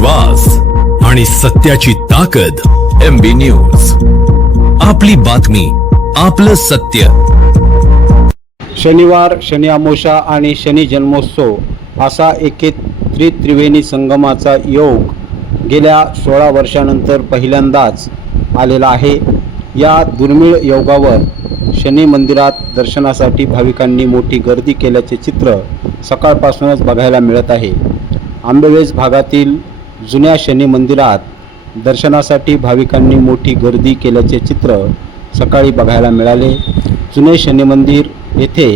विश्वास आणि सत्याची ताकद. MB न्यूज, आपली बातमी, आपलं सत्य. शनिवार, शनी अमावस्या आणि शनी जन्मोत्सव असा एकत्रित त्रिवेणी संगमाचा योग गेल्या 16 वर्षानंतर पहिल्यांदाच आलेला आहे. या दुर्मिळ योगावर शनी मंदिरात दर्शनासाठी भाविकांनी मोठी गर्दी केल्याचे चित्र सकाळपासूनच बघायला मिळत आहे. आंबेवेस भागातील जुन्या शनी मंदिरात दर्शनासाठी भाविकांनी मोठी गर्दी केल्याचे चित्र सकाळी बघायला मिळाले. जुने शनी मंदिर येथे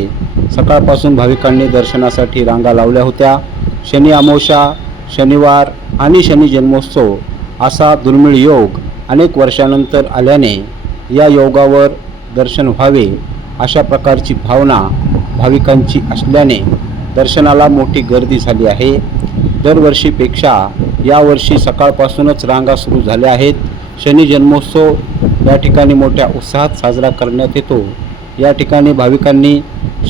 सकाळपासून भाविकांनी दर्शनासाठी रांगा लावल्या होत्या. शनी अमावस्या, शनिवार आणि शनी जन्मोत्सव असा दुर्मिळ योग अनेक वर्षानंतर आल्याने या योगावर दर्शन व्हावे अशा प्रकारची भावना भाविकांची असल्याने दर्शनाला मोठी गर्दी झाली आहे. दरवर्षीपेक्षा यावर्षी सकाळपासूनच रांगा सुरू झाल्या आहेत. शनी जन्मोत्सव या ठिकाणी मोठ्या उत्साहात साजरा करण्यात येतो. या ठिकाणी भाविकांनी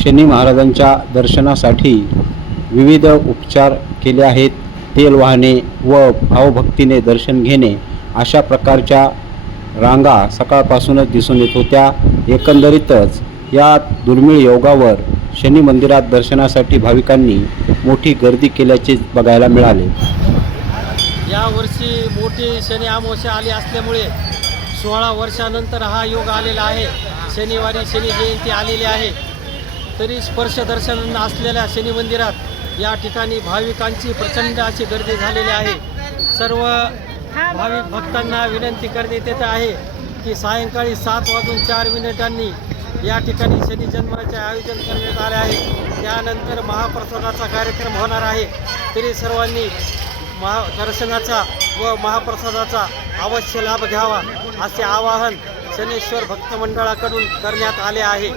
शनी महाराजांच्या दर्शनासाठी विविध उपचार केले आहेत. तेल वाहने व भावभक्तीने दर्शन घेणे अशा प्रकारच्या रांगा सकाळपासूनच दिसून येत होत्या. एकंदरीतच या दुर्मिळ योगावर शनी मंदिरात दर्शनासाठी भाविकांनी मोठी गर्दी केल्याचे बघायला मिळाले. यावर्षी मोठी शनी अमावस्या आली असल्यामुळे 16 वर्षानंतर हा योग आलेला आहे. शनिवारी शनी जयंती आलेली आहे. तरी स्पर्श दर्शन असलेल्या शनी मंदिरात या ठिकाणी भाविकांची प्रचंड अशी गर्दी झालेली आहे. सर्व भाविक भक्तांना विनंती करण्यात येत आहे की सायंकाळी 7:04 या ठिकाणी शनी जन्माचे आयोजन करण्यात आले आहे. त्यानंतर महाप्रसादाचा कार्यक्रम होणार आहे. तरी सर्वांनी दर्शनाचा व महाप्रसादाचा अवश्य लाभ घ्यावा असे आवाहन शनेश्वर भक्त मंडळाकडून करण्यात आले आहे.